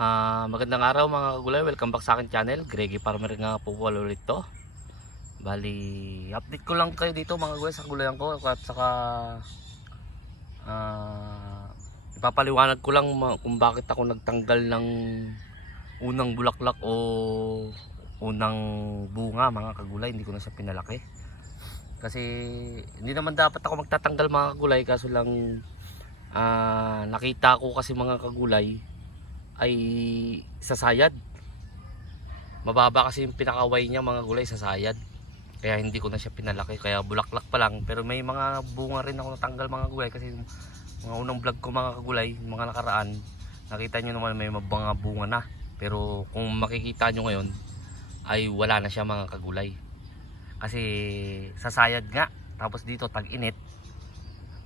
Ah, magandang araw mga kagulay, welcome back sa akin channel. Greggy Farmer nga po ulit to. Bali, update ko lang kayo dito mga kagulay sa gulayan ko at saka ah ipapaliwanag ko lang kung bakit ako nagtanggal ng unang bulaklak o unang bunga mga kagulay, hindi ko na siya pinalaki. Kasi hindi naman dapat ako magtatanggal mga kagulay kaso lang ah, nakita ko kasi mga kagulay ay sasayad. Mababa kasi yung pinakaway niya mga gulay sasayad. Kaya hindi ko na siya pinalaki. Kaya bulaklak pa lang. Pero may mga bunga rin ako natanggal mga gulay. Kasi mga unang vlog ko mga kagulay, mga nakaraan, nakita nyo naman may mga bunga na. Pero kung makikita nyo ngayon, ay wala na siya mga kagulay. Kasi sasayad nga. Tapos dito tag-init.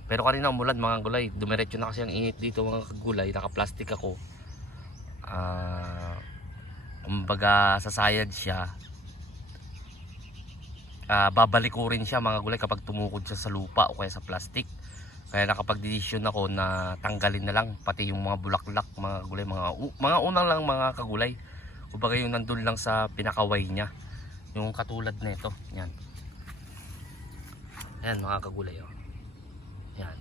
Pero kanina umulan mga gulay. Dumiretso na kasi ang init dito mga kagulay. Naka-plastic ako ah kumbaga sasayad siya. Ah babalik ko rin siya mga gulay kapag tumukod siya sa lupa o kaya sa plastic. Kaya nakapag-decision ako na tanggalin na lang pati yung mga bulaklak mga gulay mga, mga unang lang mga kagulay. Kumbaga yung nandun lang sa pinakaway niya. Yung katulad na ito. Yan. Yan mga kagulay oh. yan.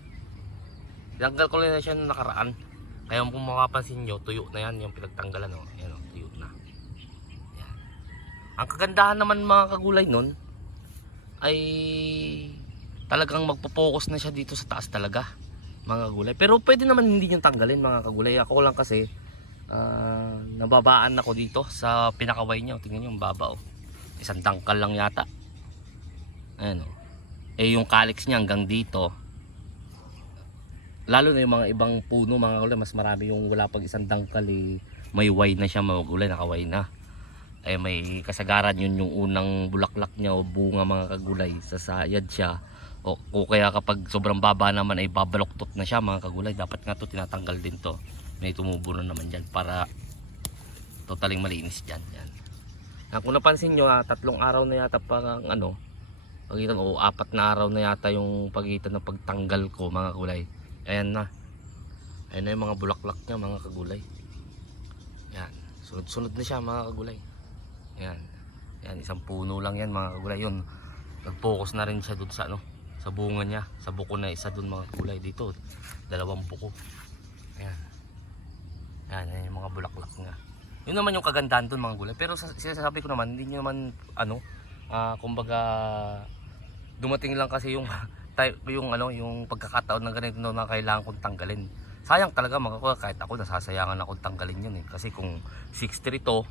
Tanggal ko lang siya nakaraan kaya kung makapansin nyo, tuyo na yan yung pinagtanggalan. Oh. Yan, oh, tuyo na. Yan. Ang kagandahan naman mga kagulay nun ay talagang magpo-focus na siya dito sa taas talaga mga gulay. Pero pwede naman hindi niyang tanggalin mga kagulay. Ako lang kasi ah, nababaan ako dito sa pinakaway niya. Tingnan niyo yung baba oh. Isang dangkal lang yata. Ayan oh. Eh yung calyx niya hanggang dito lalo na yung mga ibang puno mga kulay mas marami yung wala pag isang dangkal eh, may way na siya mga kulay nakaway na. Eh may kasagaran yun yung unang bulaklak niya o bunga mga kagulay sasayad siya. O, o kaya kapag sobrang baba naman ay babaloktot na siya mga kagulay dapat nga to tinatanggal din to. May tumubo na naman dyan para totaling malinis dyan yan. Ah, kung napansin nyo ah, tatlong araw na yata parang ano pagitan o apat na araw na yata yung pagitan ng pagtanggal ko mga kulay ayan na. Ayan na yung mga bulaklak niya mga kagulay. Yan sunod sunod na siya mga kagulay. Yan yan isang puno lang yan mga kagulay. Yun nag focus na rin siya dun sa ano sa bunga niya. Sa buko na isa dun mga kagulay. Dito dalawang buko. Ayan. Yan, yan yung mga bulaklak niya. Yun naman yung kagandahan dun mga gulay pero sa, sinasabi ko naman hindi naman ano ah, kumbaga dumating lang kasi yung type yung ano yung pagkakataon ng ganito na kailangan kong tanggalin. Sayang talaga mga kahit ako nasasayangan akong tanggalin yun eh kasi kung 6'3 to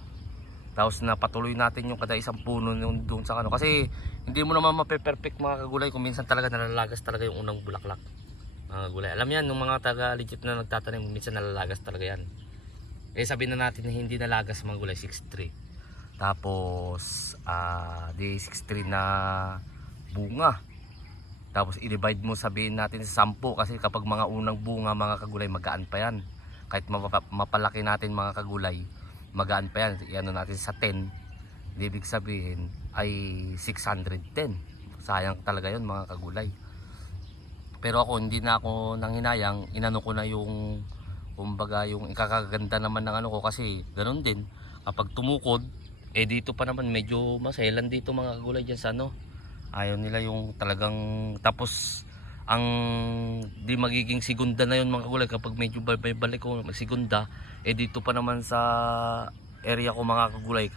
tapos na patuloy natin yung kada isang puno yung doon sa ano kasi hindi mo naman mape-perfect mga kagulay kung minsan talaga nalalagas talaga yung unang bulaklak. Mga kagulay. Alam yan nung mga taga legit na nagtatanim minsan nalalagas talaga yan. Eh sabihin na natin na hindi nalagas mga gulay 6'3. Tapos ah di 6'3 na bunga. Tapos i-divide mo sabihin natin sa 10 kasi kapag mga unang bunga mga kagulay magaan pa yan. Kahit mapa- mapalaki natin mga kagulay, magaan pa yan. Iano natin sa 10. Di Ibig sabihin ay 610. Sayang talaga yon mga kagulay. Pero ako hindi na ako nanghinayang, inano ko na yung kumbaga yung ikakaganda naman ng ano ko kasi ganun din kapag tumukod eh dito pa naman medyo maselan dito mga kagulay dyan sa ano ayaw nila yung talagang tapos ang di magiging segunda na yun mga kagulay kapag medyo balik ko segunda eh dito pa naman sa area ko mga kagulay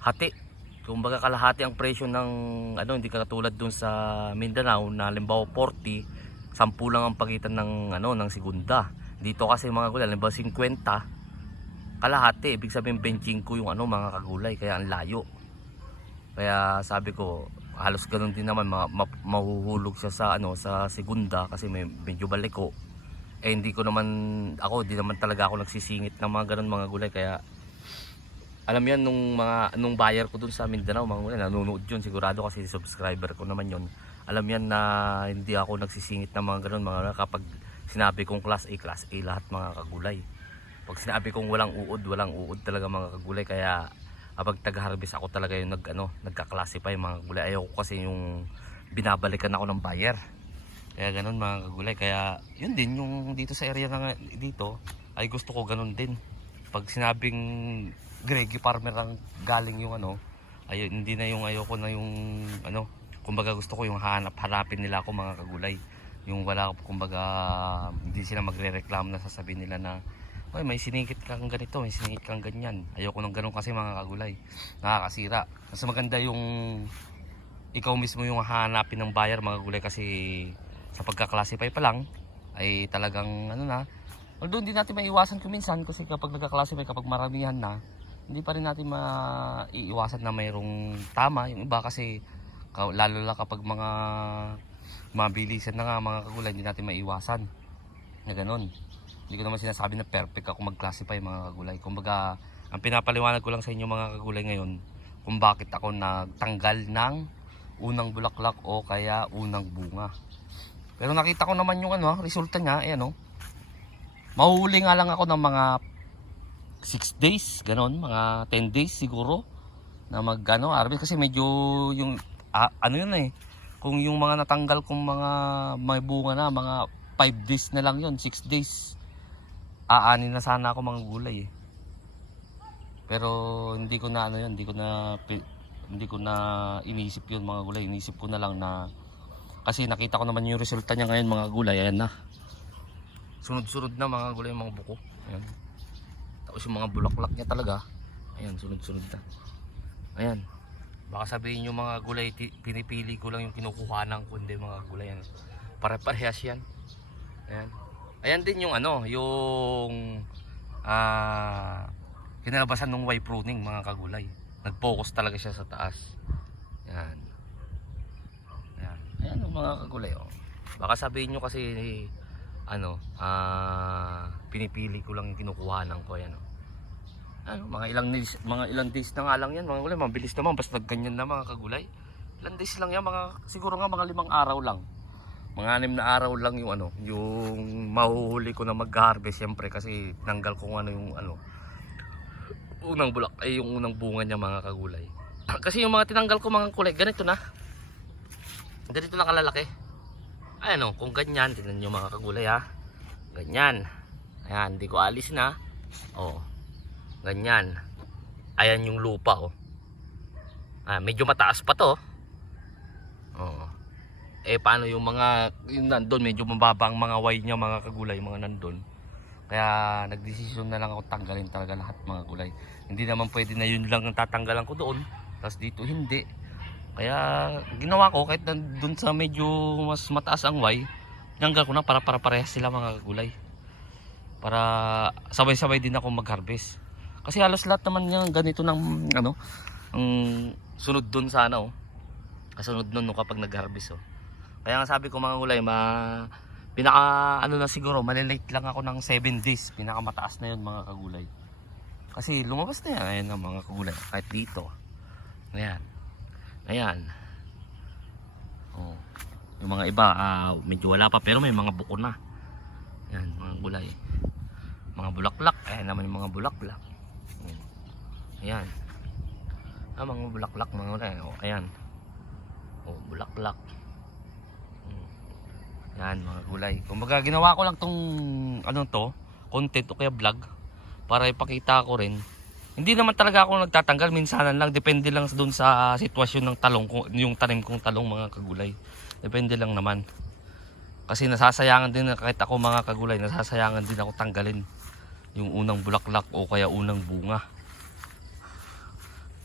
hati. Kumbaga kalahati ang presyo ng ano hindi ka katulad dun sa Mindanao na limbawa 40 10 lang ang pagitan ng ano ng segunda. Dito kasi mga kagulay limbawa 50 kalahati. Ibig sabihin benching ko yung ano mga kagulay kaya ang layo. Kaya sabi ko halos ganun din naman ma- ma- mahuhulog siya sa ano sa segunda kasi may medyo baliko eh hindi ko naman ako di naman talaga ako nagsisingit ng mga ganun mga gulay kaya alam yan nung mga nung buyer ko dun sa Mindanao mga gulay nanonood yun sigurado kasi subscriber ko naman yun alam yan na hindi ako nagsisingit ng mga ganun mga gulay. kapag sinabi kong class A class A lahat mga kagulay pag sinabi kong walang uod walang uod talaga mga kagulay kaya kapag taga-harvest ako talaga yung nag ano nagka-classify mga kagulay ayaw ko kasi yung binabalikan ako ng buyer. Kaya ganun mga kagulay kaya yun din yung dito sa area na dito ay gusto ko ganun din. Pag sinabing Greggy Farmer ang galing yung ano, ay hindi na yung ayoko na yung ano, kumbaga gusto ko yung hanap harapin nila ako mga kagulay. Yung wala kumbaga hindi sila magre-reklamo na sasabihin nila na Oy, may siningkit kang ganito, may siningkit kang ganyan. Ayoko nang ganun kasi mga kagulay. Nakakasira. Mas maganda yung ikaw mismo yung hahanapin ng buyer mga kagulay kasi sa pagka-classify pa lang ay talagang ano na although hindi natin maiwasan kuminsan kasi kapag nagka-classify kapag maramihan na hindi pa rin natin maiiwasan na mayroong tama yung iba kasi ka- lalo na kapag mga mabilisan na nga mga kagulay hindi natin maiwasan na ganun hindi ko naman sinasabi na perfect ako mag-classify mga kagulay kumbaga ang pinapaliwanag ko lang sa inyo mga kagulay ngayon kung bakit ako nagtanggal ng unang bulaklak o kaya unang bunga pero nakita ko naman yung ano, resulta niya, eh ano. Mahuhuli nga lang ako ng mga 6 days, ganon, mga 10 days siguro na mag ano, harvest kasi medyo yung ah, ano yun eh. Kung yung mga natanggal kong mga may bunga na, mga 5 days na lang yun, 6 days. Aanin na sana ako mga gulay eh. Pero hindi ko na ano yun, hindi ko na hindi ko na inisip yun mga gulay. Inisip ko na lang na kasi nakita ko naman yung resulta niya ngayon mga gulay. Ayan na. Sunod-sunod na mga gulay mga buko. Ayan. Tapos yung mga bulaklak niya talaga. Ayan, sunod-sunod na. Ayan. Baka sabihin yung mga gulay, pinipili ko lang yung kinukuha ng kundi mga gulay. Pare-parehas yan. Ayan. Ayan din yung ano, yung ah kinalabasan ng Y pruning mga kagulay. Nag-focus talaga siya sa taas. Yan. Yan. Ayan ang mga kagulay oh. Baka sabihin nyo kasi ano, ah pinipili ko lang yung kinukuhanan ko yan oh. Ano, mga ilang days, mga ilang days na nga lang yan mga gulay, mabilis naman basta ganyan na mga kagulay. Ilang days lang yan, mga siguro nga mga limang araw lang. Mga anim na araw lang yung ano, yung mahuhuli ko na mag-harvest syempre kasi tanggal ko ano yung ano unang bulak ay yung unang bunga niya mga kagulay. kasi yung mga tinanggal ko mga kulay ganito na. Ganito na kalalaki. Ayan o, kung ganyan, tingnan nyo mga kagulay ha. Ganyan. Ayan, hindi ko alis na. O, ganyan. Ayan yung lupa o. Ah, medyo mataas pa to. Eh paano yung mga yung nandun medyo mababa ang mga Y niya mga kagulay mga nandun. Kaya nagdesisyon na lang ako tanggalin talaga lahat mga gulay. Hindi naman pwede na yun lang ang tatanggalan ko doon. Tapos dito hindi. Kaya ginawa ko kahit doon sa medyo mas mataas ang Y, tinanggal ko na para para parehas sila mga gulay. Para sabay-sabay din ako mag-harvest. Kasi halos lahat naman yung ganito ng ano, ang sunod doon sa ano, oh. kasunod nun no, kapag nag-harvest oh. Kaya nga sabi ko mga gulay, ma pinaka ano na siguro, malilate lang ako ng 7 days. Pinaka mataas na yun mga kagulay. Kasi lumabas na yan, ayan ang mga kagulay. Kahit dito. Ayan. Ayan. Oh. Yung mga iba, ah, medyo wala pa pero may mga buko na. Ayan, mga gulay. Mga bulaklak. Ayan naman yung mga bulaklak. Ayan. Ah, mga bulaklak mga gulay. Oh, ayan. Oh, bulaklak. Yan mga gulay. Kumbaga ginawa ko lang tong ano to, content o kaya vlog para ipakita ko rin. Hindi naman talaga ako nagtatanggal, minsanan lang depende lang doon sa sitwasyon ng talong kung yung tanim kong talong mga kagulay. Depende lang naman. Kasi nasasayangan din kahit ako mga kagulay, nasasayangan din ako tanggalin yung unang bulaklak o kaya unang bunga.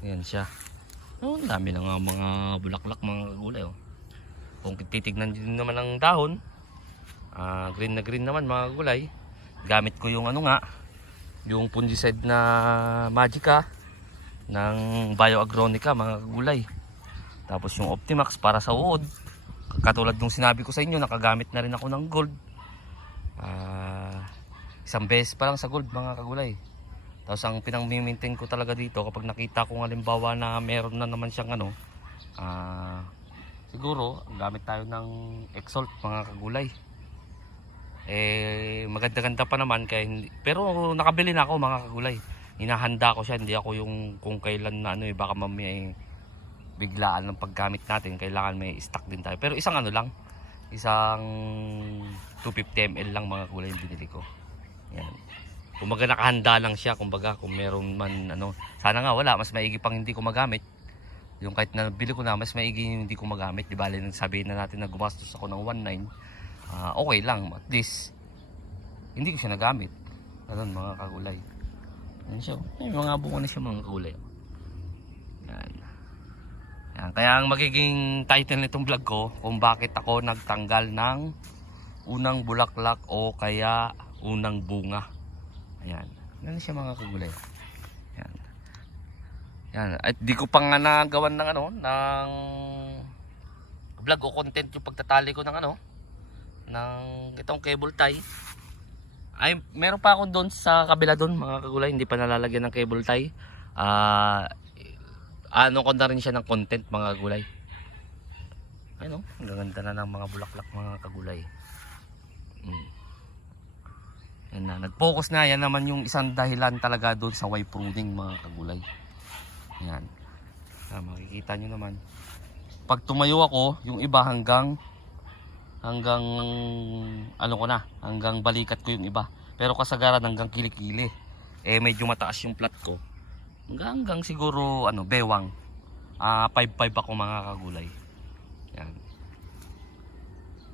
Ayan siya. Oh, dami na nga mga bulaklak mga kagulay oh. Kung titignan din naman ang dahon, ah, green na green naman mga gulay. Gamit ko yung ano nga, yung fungicide na Magica ng Bioagronica mga gulay. Tapos yung Optimax para sa uod. Katulad nung sinabi ko sa inyo, nakagamit na rin ako ng gold. Ah, isang beses pa lang sa gold mga kagulay. Tapos ang pinang-maintain ko talaga dito kapag nakita ko halimbawa na meron na naman siyang ano, ah, siguro gamit tayo ng Exalt mga kagulay. Eh maganda-ganda pa naman kaya hindi, pero nakabili na ako mga kagulay. Hinahanda ko siya, hindi ako yung kung kailan na ano eh baka mamaya eh, biglaan ng paggamit natin, kailangan may stock din tayo. Pero isang ano lang, isang 250 ml lang mga kulay yung binili ko. Yan. kumbaga nakahanda lang siya kumbaga kung meron man ano sana nga wala mas maigi pang hindi ko magamit yung kahit na bili ko na mas maigi yung hindi ko magamit. Di bale nang sabihin na natin na gumastos ako ng 1.9 ah, okay lang. At least hindi ko siya nagamit. Ganun mga kagulay yan siya oh. may mga bunga na siya mga kagulay yan. Yan kaya ang magiging title nitong vlog ko kung bakit ako nagtanggal ng unang bulaklak o kaya unang bunga. Ayan. Yan siya mga kagulay yan. At di ko pa nga nagawan ng ano ng vlog o content yung pagtatali ko ng ano ng itong cable tie. Ay meron pa ako doon sa kabila doon mga kagulay hindi pa nalalagyan ng cable tie. Ah ano ko na rin siya ng content mga kagulay. Ayun oh ang gaganda na ng mga bulaklak mga kagulay. Mm. yan na nag-focus na yan naman yung isang dahilan talaga doon sa Y pruning mga kagulay yan ah, makikita nyo naman. Pag tumayo ako yung iba hanggang hanggang ano ko na hanggang balikat ko yung iba. Pero kasagaran hanggang kilikili. Eh medyo mataas yung plat ko. Hanggang, hanggang siguro ano bewang. Ah 5-5 ako mga kagulay. Yan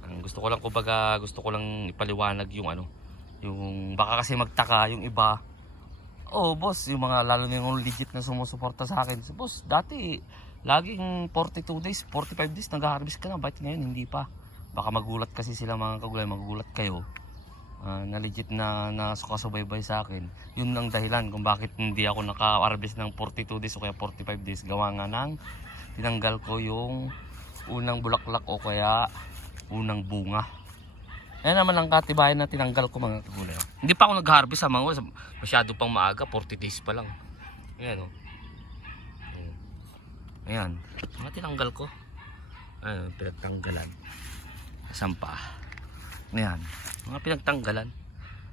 ang gusto ko lang kumbaga gusto ko lang ipaliwanag yung ano yung baka kasi magtaka yung iba oh boss yung mga lalo na yung legit na sumusuporta sa akin. Boss dati laging 42 days 45 days nag-harvest ka na. Bakit ngayon hindi pa? Baka magulat kasi sila mga kagulay magugulat kayo. Ah, na legit na nasukasubaybay sa akin. Yun ang dahilan kung bakit hindi ako naka-harvest ng 42 days o kaya 45 days. Gawa nga ng tinanggal ko yung unang bulaklak o kaya unang bunga yan naman ang katibayan na tinanggal ko mga kagulay oh. hindi pa ako nag-harvest sa mga masyado pang maaga 40 days pa lang. Ayan o ayan. Mga tinanggal ko. Ayan pinagtanggalan. Sampa ayan. Mga pinagtanggalan.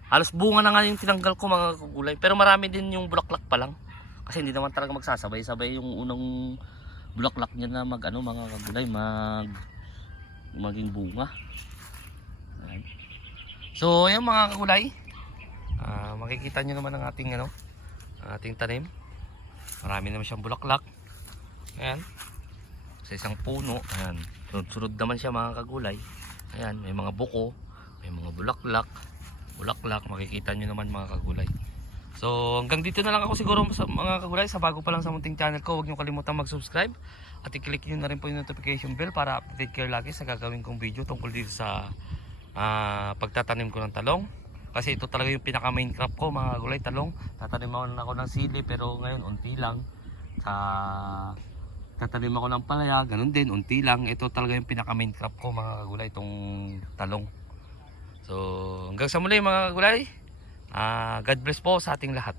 Halos bunga na nga yung tinanggal ko mga kagulay pero marami din yung bulaklak pa lang. Kasi hindi naman talaga magsasabay-sabay yung unang bulaklak niya na mag ano mga kagulay mag maging bunga. Ayan. So yung mga kagulay ah, makikita nyo naman ang ating ano ating tanim. Marami naman siyang bulaklak. Ayan. Sa isang puno ayan. Sunod-sunod naman siya mga kagulay ayan may mga buko may mga bulaklak. Bulaklak makikita nyo naman mga kagulay so hanggang dito na lang ako siguro sa mga kagulay sa bago pa lang sa munting channel ko huwag nyo kalimutan mag subscribe at i-click nyo na rin po yung notification bell para update kayo lagi sa gagawin kong video tungkol dito sa ah, pagtatanim ko ng talong. Kasi ito talaga yung pinaka main crop ko mga kagulay talong. Tatanim ako ng sili pero ngayon unti lang. Sa tatanim ako ng palaya ganun din unti lang. Ito talaga yung pinaka main crop ko mga kagulay itong talong. So hanggang sa muli mga kagulay Ah, God bless po sa ating lahat